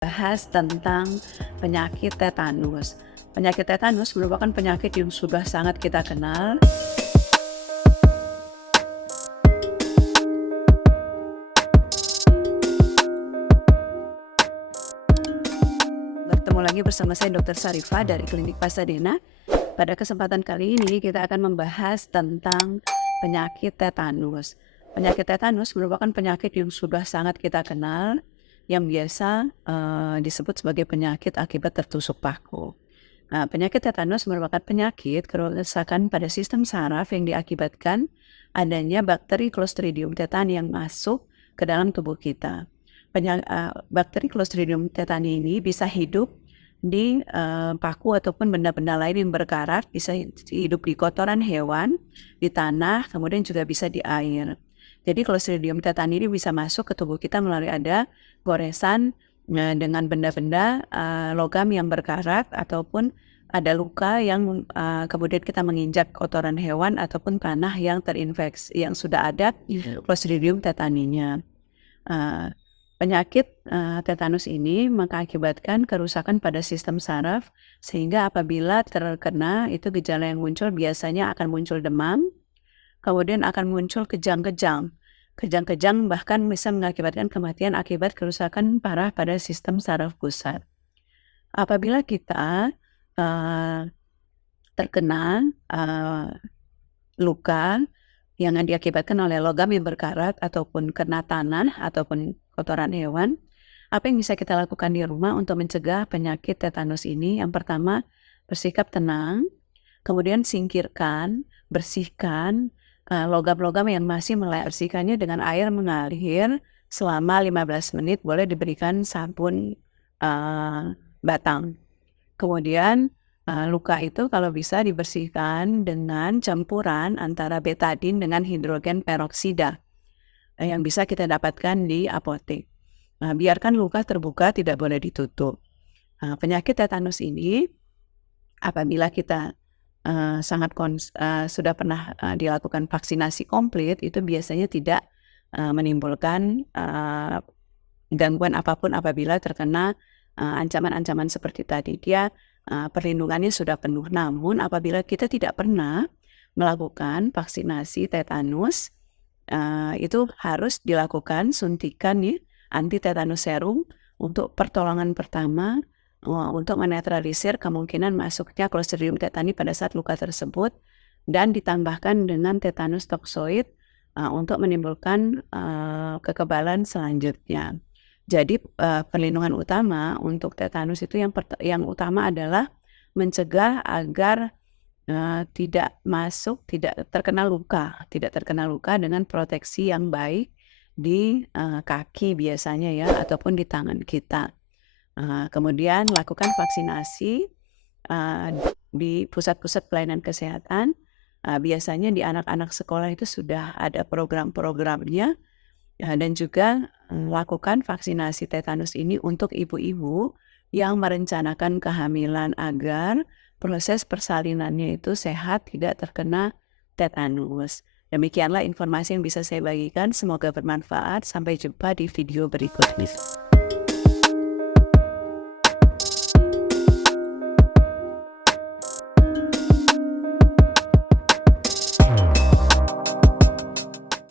Bahas tentang penyakit tetanus. Penyakit tetanus merupakan penyakit yang sudah sangat kita kenal. Bertemu lagi bersama saya Dr. Sarifah dari Klinik Pasadena. Pada kesempatan kali ini kita akan membahas tentang penyakit tetanus. Penyakit tetanus merupakan penyakit yang sudah sangat kita kenal, yang biasa disebut sebagai penyakit akibat tertusuk paku. Nah, penyakit tetanus merupakan penyakit kerusakan pada sistem saraf yang diakibatkan adanya bakteri Clostridium tetani yang masuk ke dalam tubuh kita. Bakteri Clostridium tetani ini bisa hidup di paku ataupun benda-benda lain yang berkarat, bisa hidup di kotoran hewan, di tanah, kemudian juga bisa di air. Jadi Clostridium tetani ini bisa masuk ke tubuh kita melalui ada goresan dengan benda-benda logam yang berkarat ataupun ada luka yang kemudian kita menginjak kotoran hewan ataupun tanah yang terinfeksi, yang sudah ada Clostridium tetaninya. Penyakit tetanus ini mengakibatkan kerusakan pada sistem saraf, sehingga apabila terkena itu gejala yang muncul biasanya akan muncul demam, kemudian akan muncul kejang-kejang. Kejang-kejang bahkan bisa mengakibatkan kematian akibat kerusakan parah pada sistem saraf pusat. Apabila kita terkena luka yang diakibatkan oleh logam yang berkarat ataupun kena tanah ataupun kotoran hewan, apa yang bisa kita lakukan di rumah untuk mencegah penyakit tetanus ini? Yang pertama, bersikap tenang, kemudian singkirkan, bersihkan logam-logam yang masih melekat, bersihkannya dengan air mengalir selama 15 menit, boleh diberikan sabun batang. Kemudian luka itu kalau bisa dibersihkan dengan campuran antara betadin dengan hidrogen peroksida yang bisa kita dapatkan di apotek. Biarkan luka terbuka, tidak boleh ditutup. Penyakit tetanus ini apabila kita sudah pernah dilakukan vaksinasi komplit, itu biasanya tidak menimbulkan gangguan apapun apabila terkena ancaman-ancaman seperti tadi. Dia perlindungannya sudah penuh. Namun apabila kita tidak pernah melakukan vaksinasi tetanus, itu harus dilakukan suntikan anti tetanus serum untuk pertolongan pertama, untuk menetralisir kemungkinan masuknya Clostridium tetani pada saat luka tersebut, dan ditambahkan dengan tetanus toksoid untuk menimbulkan kekebalan selanjutnya. Jadi perlindungan utama untuk tetanus itu yang utama adalah mencegah agar tidak terkena luka dengan proteksi yang baik di kaki biasanya ya, ataupun di tangan kita. Kemudian lakukan vaksinasi di pusat-pusat pelayanan kesehatan. Biasanya di anak-anak sekolah itu sudah ada program-programnya, dan juga lakukan vaksinasi tetanus ini untuk ibu-ibu yang merencanakan kehamilan agar proses persalinannya itu sehat, tidak terkena tetanus. Demikianlah informasi yang bisa saya bagikan, semoga bermanfaat. Sampai jumpa di video berikutnya.